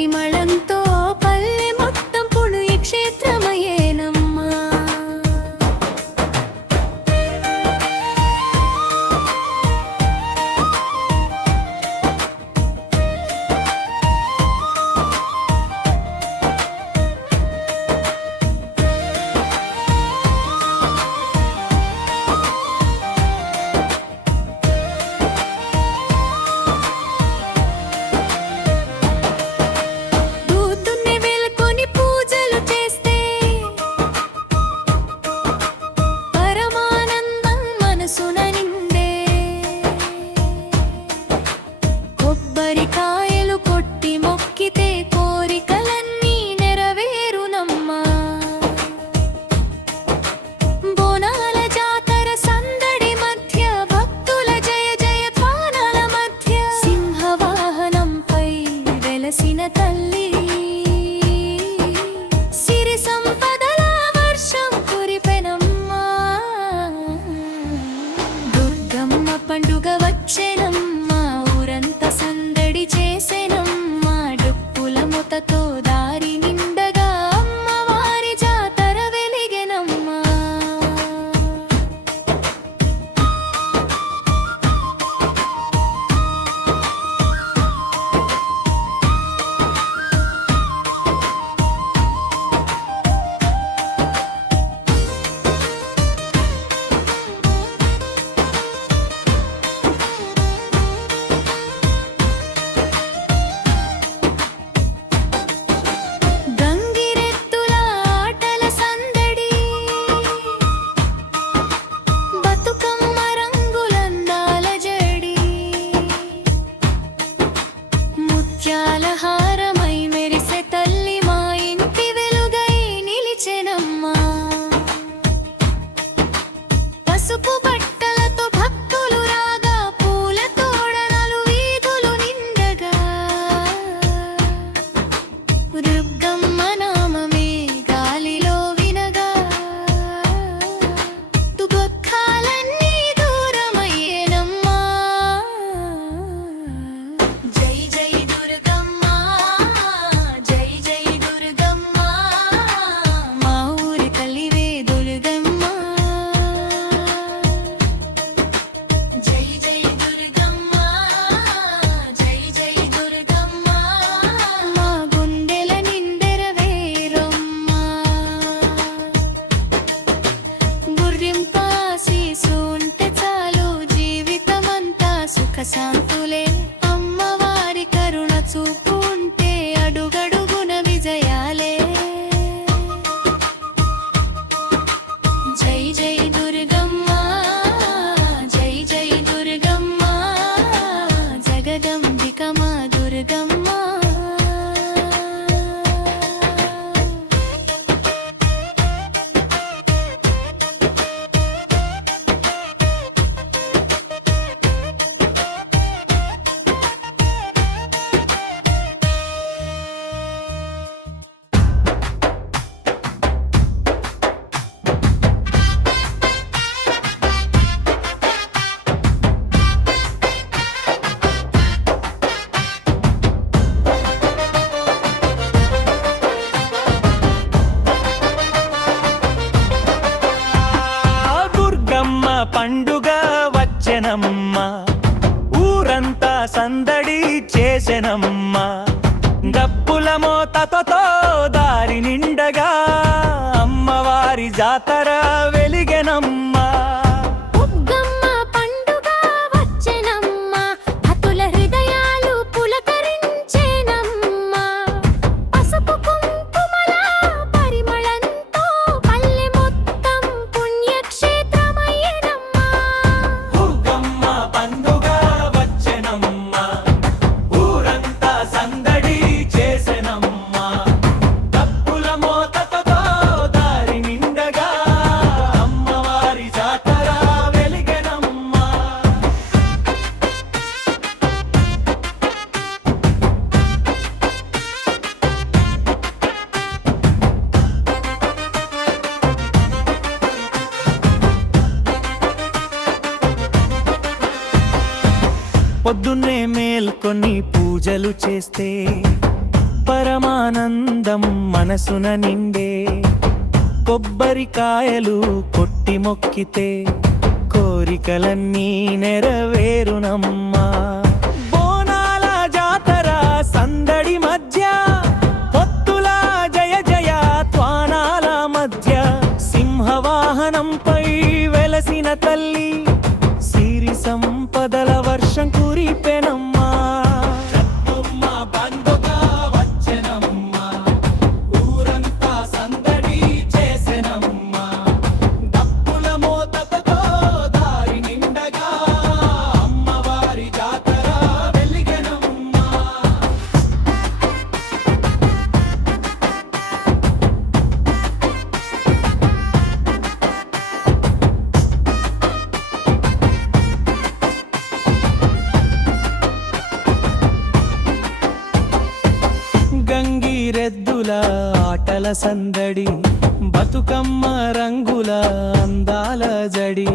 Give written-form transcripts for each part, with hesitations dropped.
పరిమళంతో పల్లె మొత్తం పుణ్యక్షేత్రమయ్యేనమ్మా. కొబ్బరికాయలు కొట్టి మొక్కితే కోరికలన్నీ నెరవేరునమ్మా. బోనాల జాతర సందడి మధ్య భక్తుల జయ జయధ్వానాల మధ్య సింహవాహనంపై వెలసిన తల్లి సిరి సంపదల వర్షం కురిపెనమ్మా. దుర్గమ్మ పండుగ వచ్చెనమ్మా, ఊరంతా సందడి చేసెనమ్మా. డప్పుల మొతతో దారి నిండగా అమ్మవారి జాతర వెలిగెనమ్మా. గంగిరెద్దుల ఆటల సందడి, బతుకమ్మ రంగులందాల జడి, ముత్యాల హారమై మెరిసే తల్లి మా ఇంటి వెలుగై నిలిచెనమ్మా. పసుపు బట్టలతో భక్తులు రాగా పూల తోరణాలు వీధులు నిండగా దుర్గమ్మ నామమే గాలిలో వినగా దుఃఖాలన్నీ దూరమయ్యేనమ్మా. జై జై దుర్గమ్మ, జై జై దుర్గమ్మ, మా ఊరి కలివే దుర్గమ్మ. జై జై దుర్గమ్మ, జై జై దుర్గమ్మ, మా గుండెల నిండెరవేరమ్మా. గుర్రింపాసీసు ఉంటే చాలు జీవితమంతా సుఖశాంతులే. అమ్మవారి కరుణ చూపు ఉంటే అడుగడుగున విజయాలే. జై జై దుర్గమ్మ, జై జై దుర్గమ్మ, జగదంబిక మా దుర్గమ్మ. దుర్గమ్మ పండుగ వచ్చెనమ్మా, ఊరంతా సందడి చేసెనమ్మా. డప్పుల మోతతో దారి నిండగా అమ్మవారి జాతర వెలిగెనమ్మా. దుర్గమ్మ పండుగ వచ్చెనమ్మా, భక్తుల హృదయాలు పులకరించెనమ్మా. పసుపు కుంకుమల పరిమళంతో పల్లె మొత్తం పుణ్యక్షేత్రమయ్యేనమ్మా. దుర్గమ్మ పండుగ వచ్చెనమ్మా, ఊరంతా సందడి చేసెనమ్మా. డప్పుల మోతతో దారి నిండగా అమ్మవారి జాతర వెలిగెనమ్మా. పొద్దున్నే మేల్కొని పూజలు చేస్తే పరమానందం మనసున నిండే కొబ్బరికాయలు కొట్టి మొక్కితే కోరికలన్నీ నెరవేరునమ్మా బోనాల జాతర సందడి మధ్య పొత్తుల జయ జయ త్వానాల మధ్య సింహవాహనంపై వెలసిన తల్లి సిరి సంపదల వర్షం కురిపెనమ్మా బతుకమ్మ పండుగ వచ్చెనమ్మా ఊరంతా సందడి చేసెనమ్మా డప్పుల మోతతో దారి నిండగా అమ్మవారి జాతర వెలిగెనమ్మా గంగిరెద్దుల ఆటల సందడి బతుకమ్మ రంగుల అందాల జడి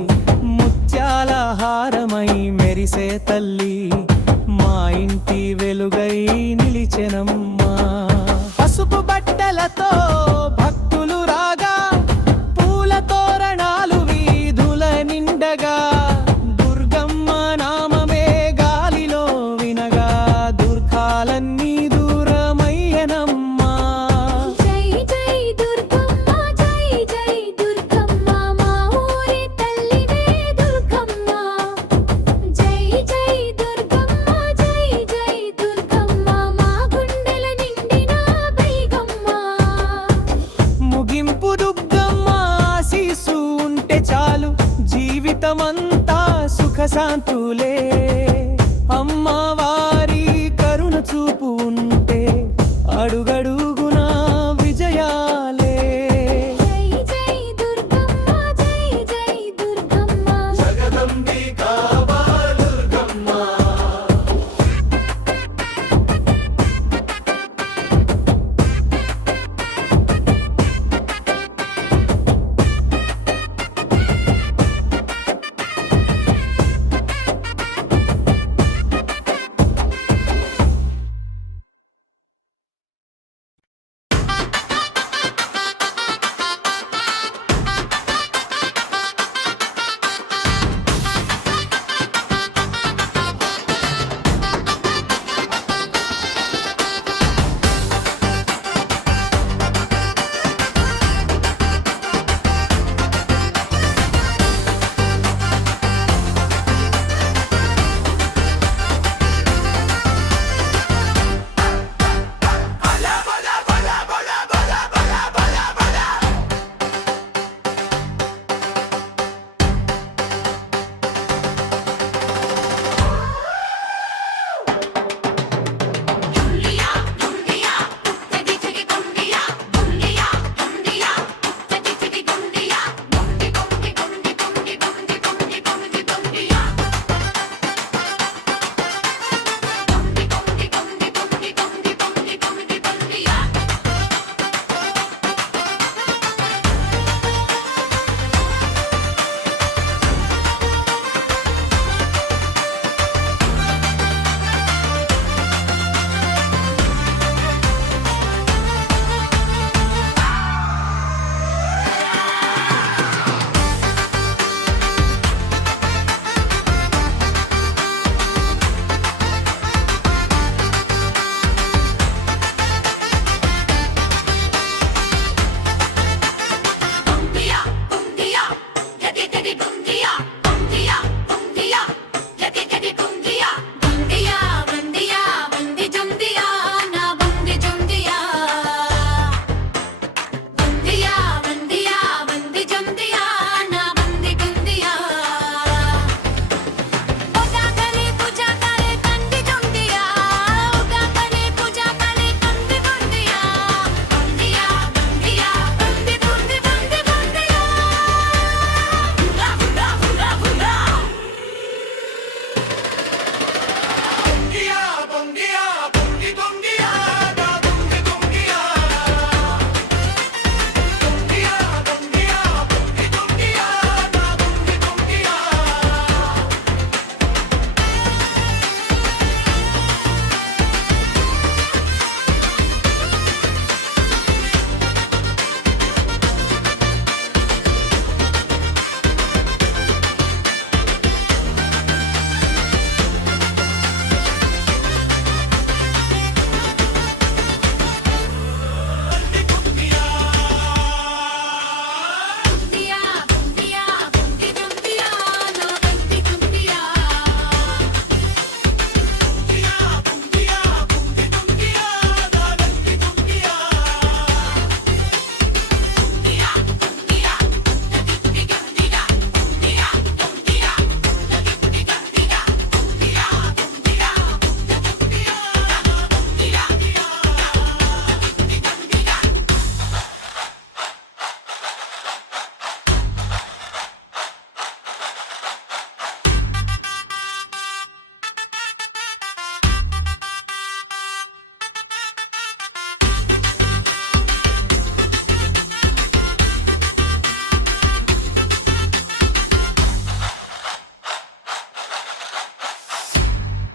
ముత్యాల హారమై మెరిసే తల్లి మా ఇంటి వెలుగై నిలిచెనమ్మా పసుపు బట్టలతో భక్తులు రాగా పూల తోరణాలు వీధుల నిండగా దుర్గమ్మ నామమే గాలిలో వినగా దుర్గాలన్నీ దూరమయ్యనమ్మా జై జై దుర్గమ్మ జై జై దుర్గమ్మ మా ఊరి తల్లినే దుర్గమ్మ జై జై దుర్గమ్మ జై జై దుర్గమ్మ మా గుండెల నిండిన బైగమ్మ ముగింపు దుర్గమ్మ ఆశీసు ఉంటే చాలు జీవితమంతా సుఖశాంతులే